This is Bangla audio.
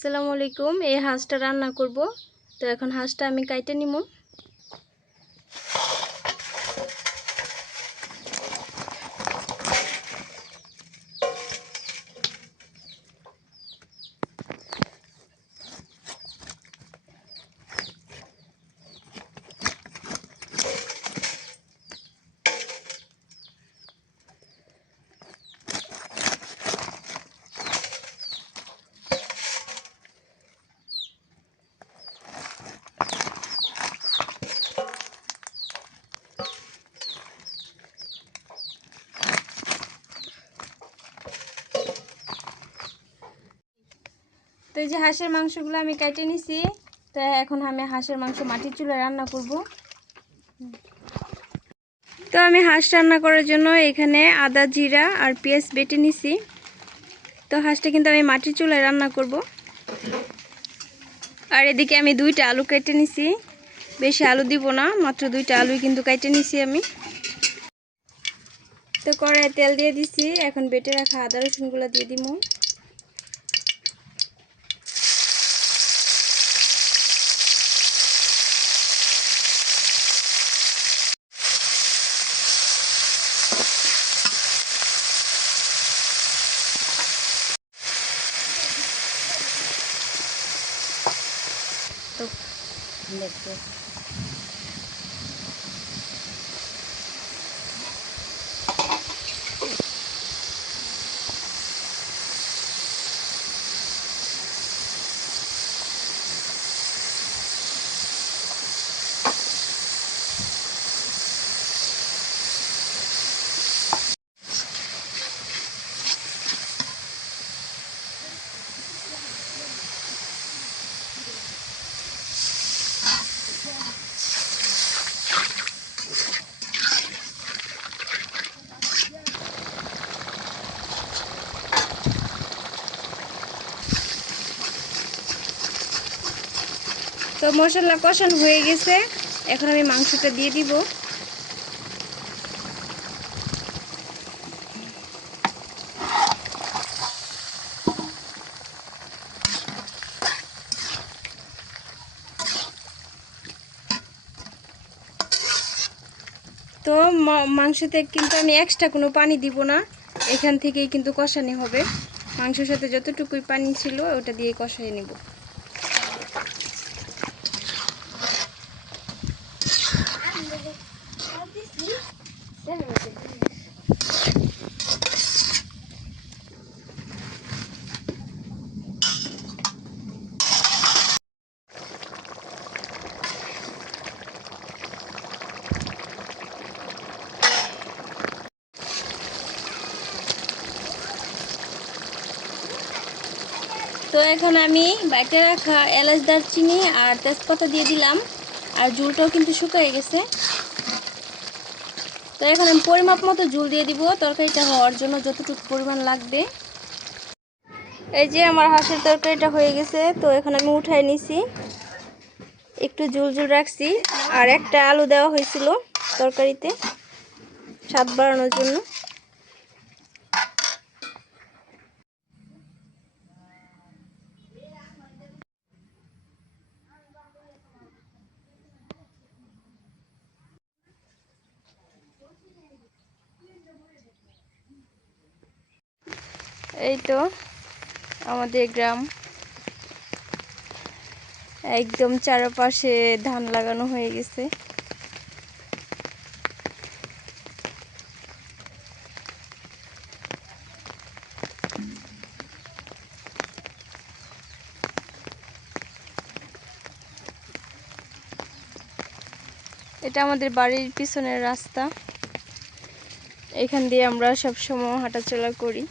আসসালামু আলাইকুম এই হাঁসটা রান্না করব। তো এখন হাঁসটা আমি কাইটে নিব তো এই যে হাঁসের মাংসগুলো আমি কাইটে নিছি, তো এখন আমি হাঁসের মাংস মাটির চুলায় রান্না করব। তো আমি হাঁস রান্না করার জন্য এখানে আদা, জিরা আর পেঁয়াজ বেটে নিছি। তো হাঁসটা কিন্তু আমি মাটির চুলায় রান্না করব। আর এদিকে আমি দুইটা আলু কেটে নিছি। বেশি আলু দিব না, মাত্র দুইটা আলুই কিন্তু কেটে নিছি আমি। তো কড়াই তেল দিয়ে দিছি, এখন বেটে রাখা আদা রসুনগুলো দিয়ে দিব 你说 তো মশলা কষানো হয়ে গেছে। এখন আমি মাংসটা দিয়ে দিব। তো মাংসতে কিন্তু আমি এক্সট্রা কোনো পানি দিব না। এখান থেকেই কিন্তু কষানি হবে। মাংসের সাথে যতটুকুই পানি ছিল, ওটা দিয়ে কষাই নেব। তো এখন আমি বাইটে রাখা এলাচ দারচিনি আর তেজপাতা দিয়ে দিলাম। আর জুলটাও কিন্তু শুকিয়ে গেছে। তো এখন আমি পরিমাপ মতো জুল দিয়ে দিব, তরকারিটা হওয়ার জন্য যতটুকু পরিমাণ লাগবে। এই যে আমার হাঁসের তরকারিটা হয়ে গেছে, তো এখন আমি উঠাই নিছি। একটু জুল জুল রাখছি, আর একটা আলু দেওয়া হয়েছিল তরকারিতে, স্বাদ বাড়ানোর জন্য। এই তো আমাদের গ্রাম। একদম চারপাশে ধান লাগানো হয়ে গেছে। এটা আমাদের বাড়ির পিছনের রাস্তা। এখান দিয়ে আমরা সবসময় হাঁটাচলা করি।